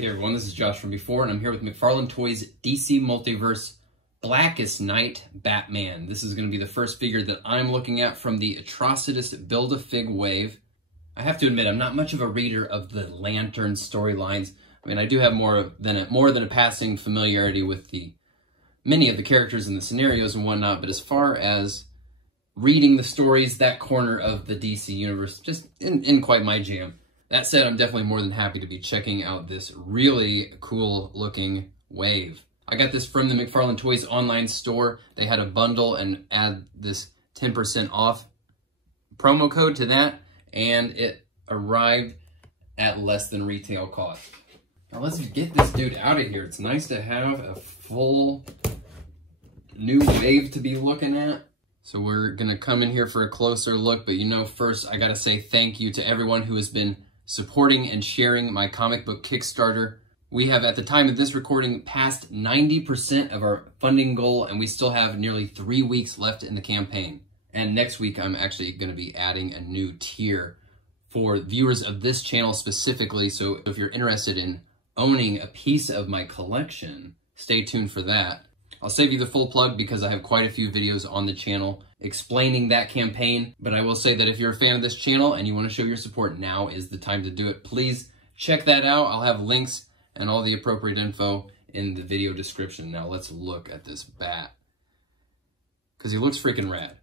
Hey everyone, this is Josh from before, and I'm here with McFarlane Toys DC Multiverse Blackest Night Batman. This is going to be the first figure that I'm looking at from the Atrocitus Build-A-Fig wave. I have to admit, I'm not much of a reader of the Lantern storylines. I mean, I do have more than a passing familiarity with many of the characters and the scenarios and whatnot, but as far as reading the stories, that corner of the DC universe just isn't quite my jam. That said, I'm definitely more than happy to be checking out this really cool looking wave. I got this from the McFarlane Toys online store. They had a bundle and add this 10% off promo code to that, and it arrived at less than retail cost. Now let's get this dude out of here. It's nice to have a full new wave to be looking at. So we're gonna come in here for a closer look, but first I gotta say thank you to everyone who has been supporting and sharing my comic book Kickstarter. We have, at the time of this recording, passed 90% of our funding goal, and we still have nearly 3 weeks left in the campaign. And next week, I'm actually going to be adding a new tier for viewers of this channel specifically. So if you're interested in owning a piece of my collection, stay tuned for that. I'll save you the full plug because I have quite a few videos on the channel explaining that campaign, but I will say that if you're a fan of this channel and you want to show your support, now is the time to do it. Please check that out. I'll have links and all the appropriate info in the video description. Now let's look at this bat, because he looks freaking rad.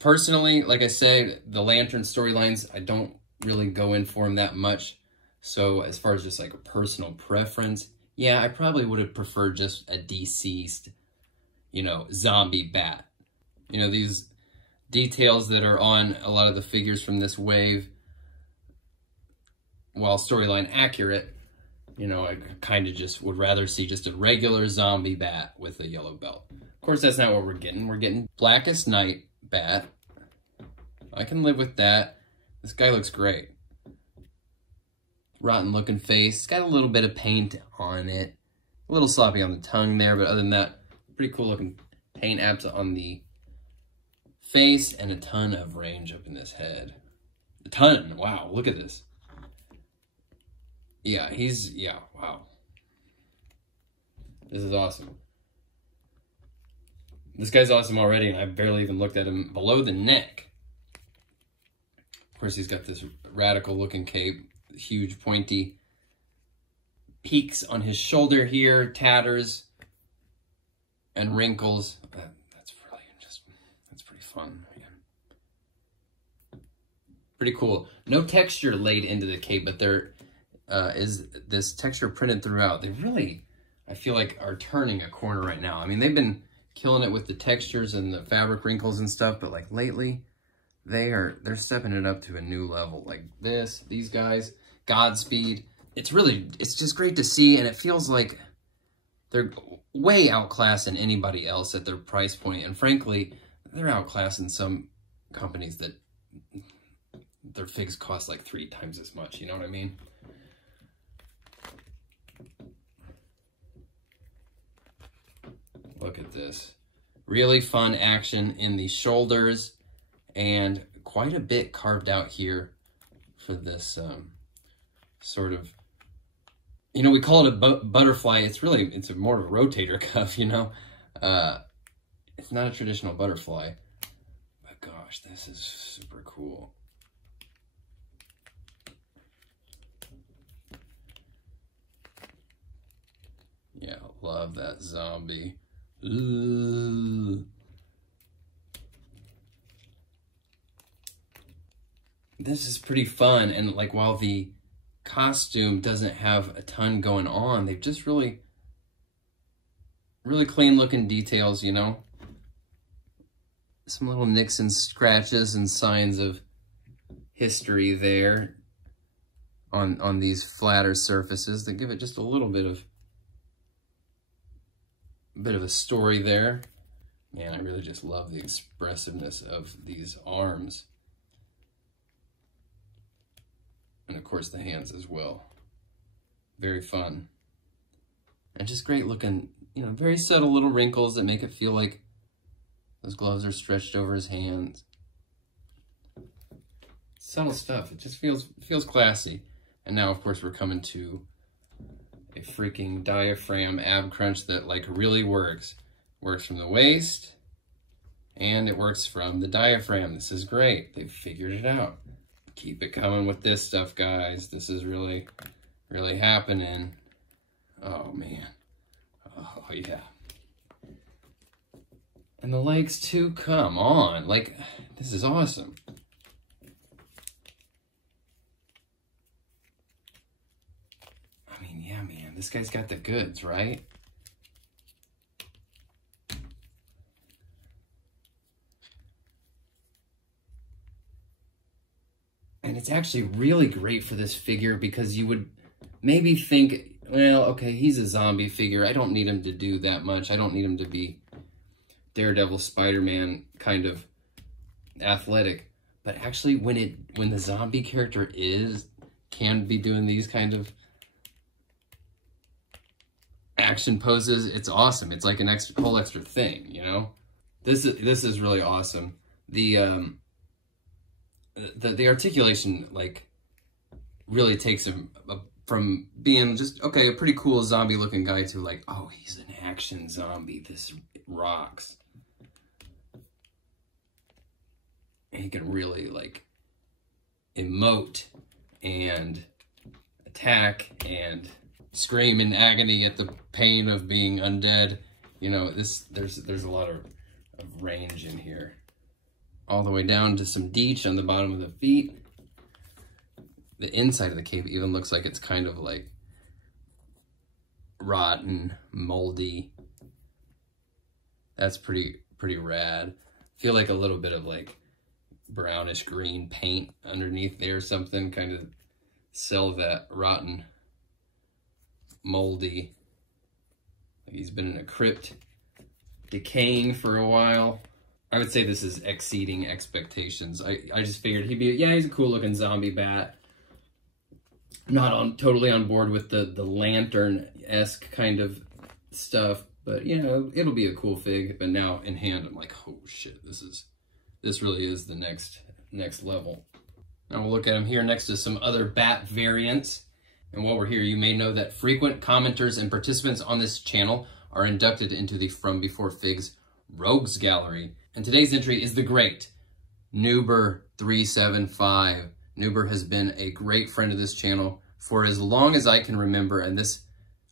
Personally, like I say, the Lantern storylines, I don't really go in for him that much. So as far as just like a personal preference, yeah, I probably would have preferred just a deceased, zombie bat. These details that are on a lot of the figures from this wave, while storyline accurate, I kind of just would rather see just a regular zombie bat with a yellow belt. Of course, that's not what we're getting. We're getting Blackest Night Bat. I can live with that. This guy looks great. Rotten looking face. It's got a little bit of paint on it. A little sloppy on the tongue there, but other than that, pretty cool looking paint apps on the face and a ton of range up in this head. A ton. Wow, look at this. Yeah, wow. This is awesome. This guy's awesome already, and I've barely even looked at him below the neck. Of course, he's got this radical looking cape. Huge pointy peaks on his shoulder here, tatters and wrinkles. That's pretty fun. Yeah. Pretty cool. No texture laid into the cape, but there is this texture printed throughout. They really, I feel like, are turning a corner right now. I mean, they've been killing it with the textures and the fabric wrinkles and stuff, but like lately, they're stepping it up to a new level. Like these guys, Godspeed. It's just great to see, and it feels like they're way outclassing anybody else at their price point. And frankly, they're outclassing some companies that their figs cost like 3 times as much. You know what I mean? Look at this. Really fun action in the shoulders, and quite a bit carved out here for this sort of, we call it a butterfly. It's more of a rotator cuff, It's not a traditional butterfly, but gosh, this is super cool. Yeah, love that zombie. Ooh. This is pretty fun, and like while the costume doesn't have a ton going on, they've just really clean looking details, Some little nicks and scratches and signs of history there on these flatter surfaces that give it just a little bit of a story there. Man, I really just love the expressiveness of these arms. And of course the hands as well. Very fun. And just great looking, very subtle little wrinkles that make it feel like those gloves are stretched over his hands. Subtle stuff. It just feels classy. And now, of course, we're coming to a freaking diaphragm ab crunch that like really works. Works from the waist, and it works from the diaphragm. This is great. They've figured it out. Keep it coming with this stuff, guys. This is really, really happening. Oh, man. Oh, yeah. And the legs, too. Come on. Like, this is awesome. I mean, yeah, man. This guy's got the goods, right? And it's actually really great for this figure because you would maybe think, well, okay, he's a zombie figure. I don't need him to do that much. I don't need him to be Daredevil, Spider-Man kind of athletic. But actually, when the zombie character can be doing these kind of action poses, it's awesome. It's like an whole extra thing, you know? This is really awesome. The articulation, like, really takes him from being just, okay, a pretty cool zombie-looking guy to, like, oh, he's an action zombie. This rocks. And he can really, like, emote and attack and scream in agony at the pain of being undead. You know, there's a lot of range in here. All the way down to some deech on the bottom of the feet. The inside of the cape even looks like it's kind of like rotten, moldy. That's pretty rad. Feel like a little bit of like brownish green paint underneath there or something, kind of sell that rotten, moldy. Like he's been in a crypt, decaying for a while. I would say this is exceeding expectations. I just figured he'd be, yeah, he's a cool looking zombie bat. Not totally on board with the lantern-esque kind of stuff, but you know, it'll be a cool fig. But now in hand, I'm like, oh shit, this really is the next level. Now we'll look at him here next to some other bat variants. And while we're here, you may know that frequent commenters and participants on this channel are inducted into the From Before Figs Rogues Gallery. And today's entry is the great Noober375. Noober has been a great friend of this channel for as long as I can remember, and this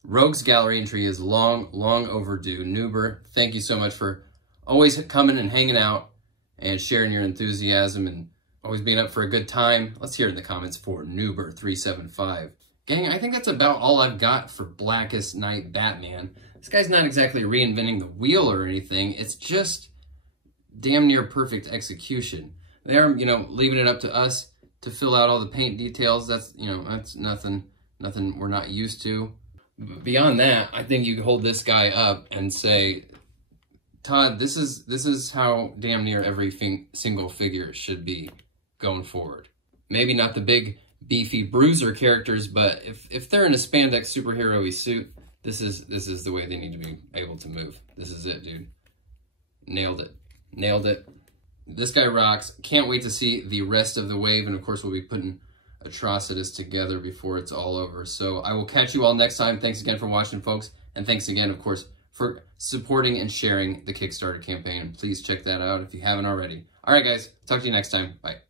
Rogues Gallery entry is long overdue. Noober, thank you so much for always coming and hanging out and sharing your enthusiasm and always being up for a good time. Let's hear it in the comments for Noober375. Gang, I think that's about all I've got for Blackest Night Batman. This guy's not exactly reinventing the wheel or anything. It's just damn near perfect execution. They're, you know, leaving it up to us to fill out all the paint details. That's, you know, that's nothing we're not used to. But beyond that, I think you could hold this guy up and say, Todd, this is how damn near every single figure should be going forward. Maybe not the big beefy bruiser characters, but if they're in a spandex superhero-y suit, this is the way they need to be able to move. This is it, dude. Nailed it. Nailed it. This guy rocks. Can't wait to see the rest of the wave. And of course, we'll be putting Atrocitus together before it's all over. So I will catch you all next time. Thanks again for watching, folks. And thanks again, of course, for supporting and sharing the Kickstarter campaign. Please check that out if you haven't already. All right, guys. Talk to you next time. Bye.